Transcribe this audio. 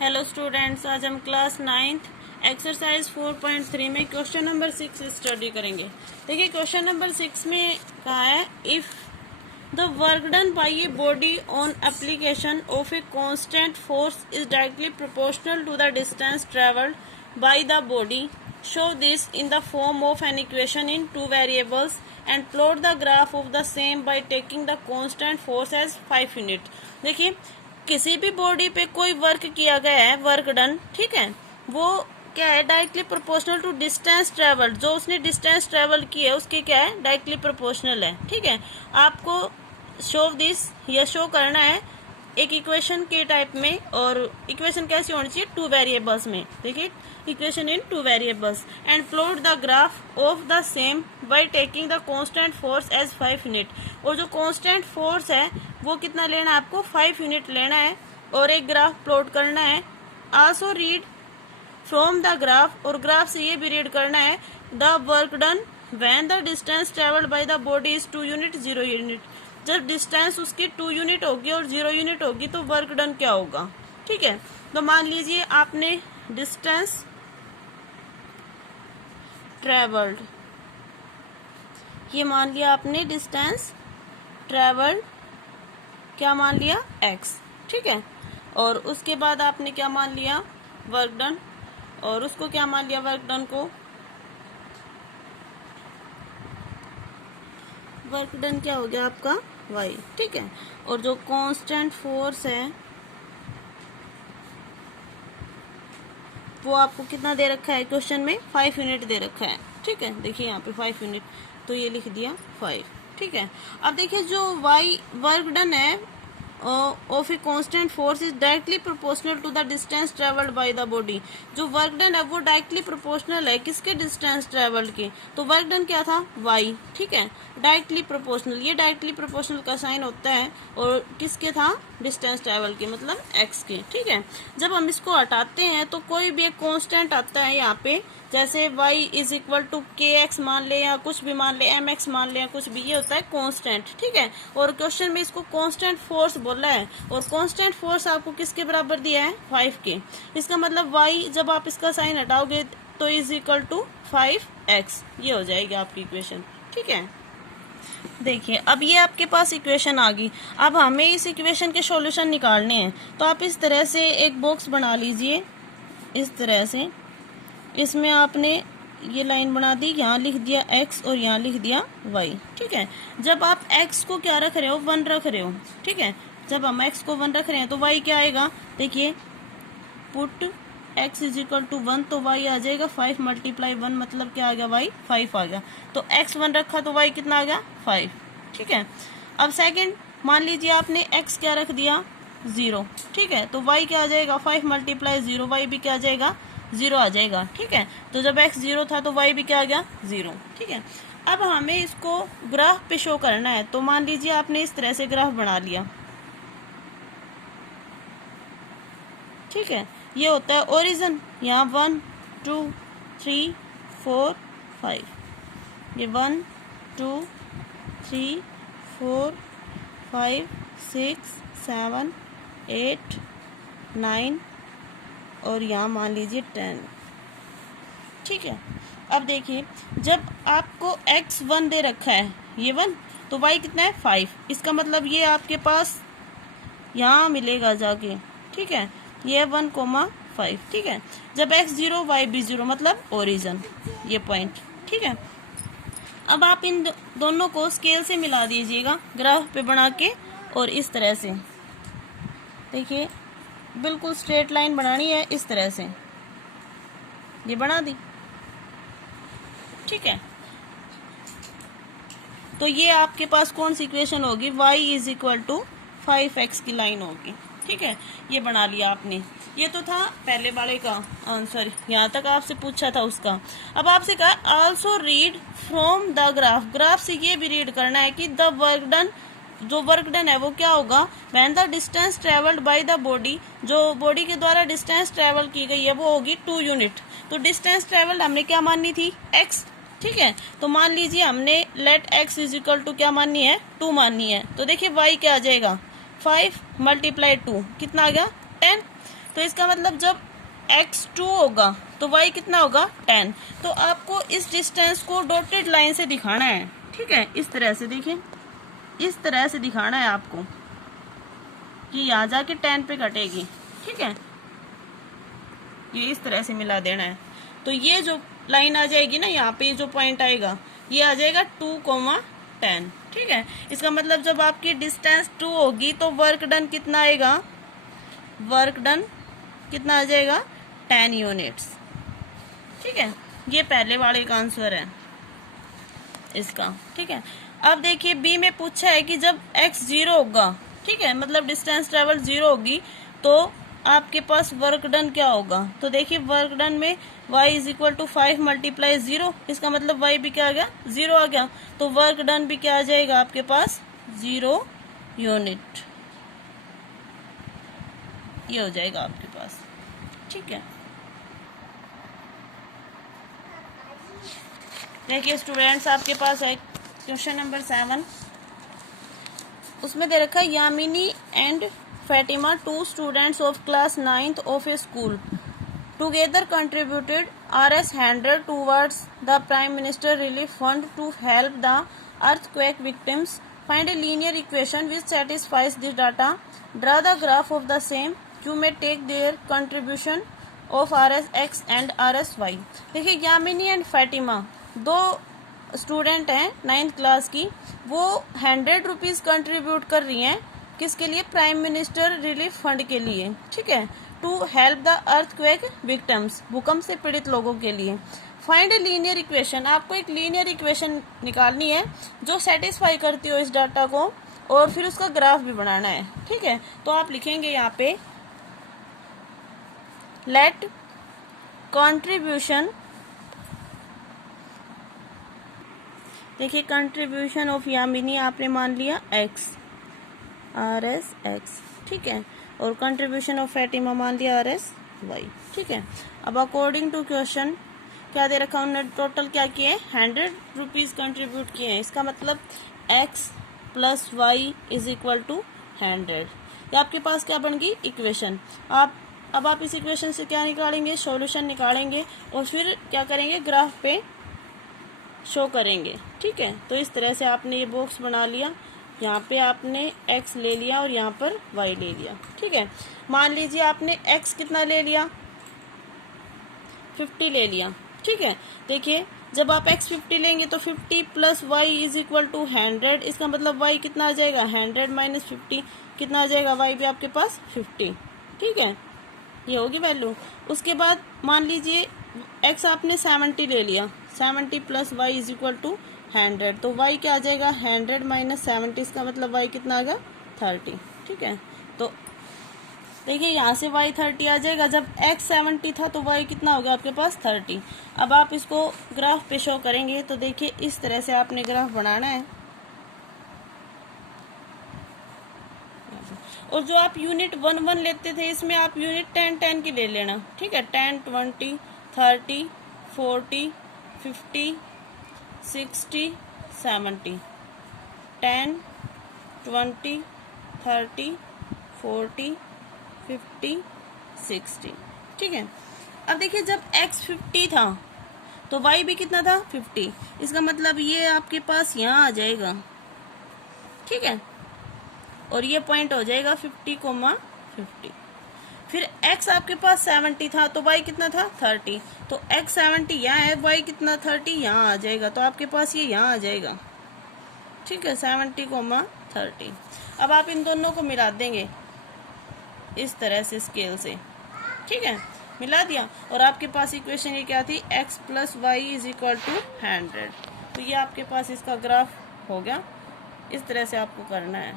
Hello students, आज हम class 9th exercise 4.3 में क्वेश्चन नंबर 6 स्टडी करेंगे। देखिए क्वेश्चन नंबर 6 में कहा है if the work done by a body on application of a constant force is directly proportional to the distance travelled by the body, show this in the form of an equation in 2 variables and plot the graph of the same by taking the constant force as 5 unit. देखिए किसी भी body पे कोई work किया गया है, work done, ठीक है, वो क्या है directly proportional to distance travel. जो उसने डिस्टेंस ट्रेवल की है उसके क्या है डायरेक्टली प्रोपोर्शनल है। ठीक है, आपको शो दिस या शो करना है एक इक्वेशन के टाइप में, और इक्वेशन कैसी होनी चाहिए 2 वेरिएबल्स में। देखिए equation in 2 variables and plot the graph of the same by taking the constant force as 5 unit. और जो कांस्टेंट फोर्स है वो कितना लेना है आपको 5 यूनिट लेना है और एक ग्राफ प्लॉट करना है। Also read from the graph, और ग्राफ से ये भी रीड करना है the work done when the distance travelled by the body is 2 unit 0 unit. जब डिस्टेंस उसकी 2 यूनिट होगी और 0 यूनिट होगी तो वर्क डन क्या होगा। ठीक है, तो मान लीजिए आपने डिस्टेंस ट्रेवल्ड, ये मान लिया आपने डिस्टेंस ट्रेवल्ड, क्या मान लिया x। ठीक है, और उसके बाद आपने क्या मान लिया वर्क डन, और उसको क्या मान लिया वर्क डन को, वर्क डन क्या हो गया आपका y। ठीक है, और जो कांस्टेंट फोर्स है वो आपको कितना दे रखा है क्वेश्चन में 5 यूनिट दे रखा है। ठीक है, देखिए यहाँ पे 5 यूनिट, तो ये लिख दिया 5। ठीक है, अब देखिए जो y वर्क डन है of a constant force is directly proportional to the distance travelled by the body. जो वर्क डन है वो डायरेक्टली प्रोपोर्शनल है किसके डिस्टेंस ट्रेवल्ड के, तो वर्क डन क्या था y। ठीक है, डायरेक्टली प्रोपोर्शनल, ये डायरेक्टली प्रोपोर्शनल का साइन होता है और किसके था डिस्टेंस ट्रेवल के, मतलब x के। ठीक है, जब हम इसको हटाते हैं तो कोई भी एक कांस्टेंट आता है यहाँ पे, जैसे y is equal to kx मान ले या कुछ भी मान ले, mx मान ले या कुछ भी, ये होता है कांस्टेंट। ठीक है, और क्वेश्चन में इसको कांस्टेंट फोर्स बोला है और कांस्टेंट फोर्स आपको किसके बराबर दिया है 5 के। इसका मतलब y जब आप इसका साइन हटाओगे तो इज इक्वल टू 5x, ये हो जाएगी आपकी इक्वेशन। ठीक है, देखिए अब ये आपके पास इक्वेशन आ गई। अब हमें इस इक्वेशन के सॉल्यूशन निकालने हैं, तो आप इस तरह से एक बॉक्स बना लीजिए, इस तरह से। इसमें आपने ये लाइन बना दी, यहाँ लिख दिया x और यहाँ लिख दिया y। ठीक है, जब आप x को क्या रख रहे हो 1 रख रहे हो। ठीक है, जब हम x को 1 रख रहे हैं तो y क्या आएगा, देखिए put x is equal to 1, तो y आ जाएगा 5 मल्टीप्लाई 1, मतलब क्या आ गया y 5 आ गया। तो x 1 रखा तो y कितना आ गया 5। ठीक है, अब सेकंड मान लीजिए आपने x क्या रख दिया 0। ठीक है, तो y क्या आ जाएगा 5 मल्टीप्लाई 0, y भी क्या आ जाएगा 0 आ जाएगा। ठीक है, तो जब x 0 था तो y भी क्या आ गया 0। ठीक है, अब हमें इसको ग्राफ पे शो करना है, तो मान लीजिए आपने इस तरह से ग्राफ बना लिया। ठीक है, ये होता है ओरिजिन, यहाँ 1 2 3 4 5, ये 1 2 3 4 5 6 7 8 9 और यहाँ मान लीजिए 10। ठीक है, अब देखिए जब आपको x 1 दे रखा है, ये 1, तो y कितना है 5। इसका मतलब ये आपके पास यहाँ मिलेगा जाके। ठीक है, ये 1,5। ठीक है, जब x 0 y भी 0, मतलब ओरिजिन, ये पॉइंट। ठीक है, अब आप इन दोनों को स्केल से मिला दीजिएगा ग्राफ पे बना के, और इस तरह से देखिए बिल्कुल स्ट्रेट लाइन बनानी है, इस तरह से ये बना दी। ठीक है, तो ये आपके पास कौन सी इक्वेशन होगी, y is equal to 5x की लाइन होगी। ठीक है, ये बना लिया आपने। ये तो था पहले वाले का आंसर, यहाँ तक आपसे पूछा था उसका। अब आपसे कहा also read from the graph, graph से ये भी रीड करना है कि द वर्क डन, जो वर्क डन है वो क्या होगा when the distance travelled by the body, जो बॉडी के द्वारा डिस्टेंस ट्रेवल की गई है वो होगी 2 यूनिट। तो डिस्टेंस ट्रेवल्ड हमने क्या माननी थी x। ठीक है, तो मान लीजिए हमने let x is equal to क्या माननी है 2 माननी है, तो देखिए y क्या आ जाएगा 5 मल्टीप्लाई 2, कितना आ गया 10। तो इसका मतलब जब x 2 होगा तो y कितना होगा 10। तो आपको इस डिस्टेंस को डॉटेड लाइन से दिखाना है, ठीक है, इस तरह से। देखिए इस तरह से दिखाना है आपको कि यहाँ जाके 10 पे कटेगी, ठीक है, ये इस तरह से मिला देना है। तो ये जो लाइन आ जाएगी ना, यहाँ पे जो पॉइंट आएगा ये आ जाएगा 2,10, ठीक है। इसका मतलब जब आपकी डिस्टेंस 2 होगी तो वर्क डन कितना आएगा, वर्क डन कितना आ जाएगा 10 यूनिट्स, ठीक है। ये पहले वाले का आंसर है इसका, ठीक है। अब देखिए बी में पूछा है कि जब x 0 होगा, ठीक है, मतलब डिस्टेंस ट्रेवल 0 होगी तो आपके पास वर्क डन क्या होगा। तो देखिए वर्क डन में y is equal to 5 multiply 0, इसका मतलब y भी क्या आ गया 0 आ गया। तो वर्क डन भी क्या आ जाएगा आपके पास 0 यूनिट, ये हो जाएगा आपके पास, ठीक है। देखिए स्टूडेंट्स आपके पास है क्वेश्चन नंबर 7, उसमें दे रखा है Yamini and Fatima, 2 students of class 9th of a school, together contributed Rs 100 towards the Prime Minister Relief Fund to help the earthquake victims. Find a linear equation which satisfies this data. Draw the graph of the same. You may take their contribution of Rs and Rs. देखिए Yamini and फैटिमा 2 student हैं 9th class की, वो 100 rupees contribute कर रही हैं किसके लिए, prime minister relief fund के लिए, ठीक है, to help the earthquake victims, भूकंप से पीड़ित लोगों के लिए। फाइंड ए लीनियर इक्वेशन, आपको एक लीनियर इक्वेशन निकालनी है जो सेटिस्फाई करती हो इस डाटा को, और फिर उसका ग्राफ भी बनाना है, ठीक है। तो आप लिखेंगे यहाँ पे लेट कंट्रीब्यूशन, देखिए कंट्रीब्यूशन ऑफ यामिनी आपने मान लिया x, Rs, ठीक है, और कंट्रीब्यूशन ऑफ फैटिमा मान लिया Rs, ठीक है। अब अकॉर्डिंग टू क्वेश्चन क्या दे रखा, उन्होंने टोटल क्या किए 100 रुपीज़ कंट्रीब्यूट किए हैं, इसका मतलब x plus y is equal to 100। ये आपके पास क्या बन गई इक्वेशन। अब आप इस इक्वेशन से क्या निकालेंगे, सॉल्यूशन निकालेंगे और फिर क्या करेंगे ग्राफ पे शो करेंगे, ठीक है। तो इस तरह से आपने ये बॉक्स बना लिया, यहाँ पे आपने x ले लिया और यहाँ पर y ले लिया, ठीक है। मान लीजिए आपने x कितना ले लिया 50 ले लिया, ठीक है। देखिए जब आप x 50 लेंगे तो 50 plus y is equal to 100, इसका मतलब y कितना आ जाएगा 100 माइनस 50 कितना आ जाएगा, y भी आपके पास 50, ठीक है, ये होगी वैल्यू। उसके बाद मान लीजिए x आपने 70 ले लिया, 70 plus y is equal to 100, तो y क्या आ जाएगा 100 माइनस 70, इसका मतलब y कितना आ गया 30, ठीक है। तो देखिए यहाँ से y 30 आ जाएगा, जब x 70 था तो y कितना हो गया आपके पास 30। अब आप इसको ग्राफ पे शो करेंगे तो देखिए इस तरह से आपने ग्राफ बनाना है, और जो आप यूनिट 1 लेते थे इसमें आप यूनिट 10 की ले लेना, ठीक है, 10 20 30 40 50 60 70, 10 20 30 40 50 60, ठीक है। अब देखिए जब x 50 था तो y भी कितना था 50, इसका मतलब ये आपके पास यहाँ आ जाएगा, ठीक है, और ये पॉइंट हो जाएगा 50,50। फिर x आपके पास 70 था तो y कितना था 30, तो x 70 यहाँ है, y कितना 30 यहाँ आ जाएगा, तो आपके पास ये यहाँ आ जाएगा, ठीक है, 70,30। अब आप इन दोनों को मिला देंगे इस तरह से स्केल से, ठीक है, मिला दिया, और आपके पास इक्वेशन ये क्या थी x plus y is equal to 100। तो ये आपके पास इसका ग्राफ हो गया, इस तरह से आपको करना है।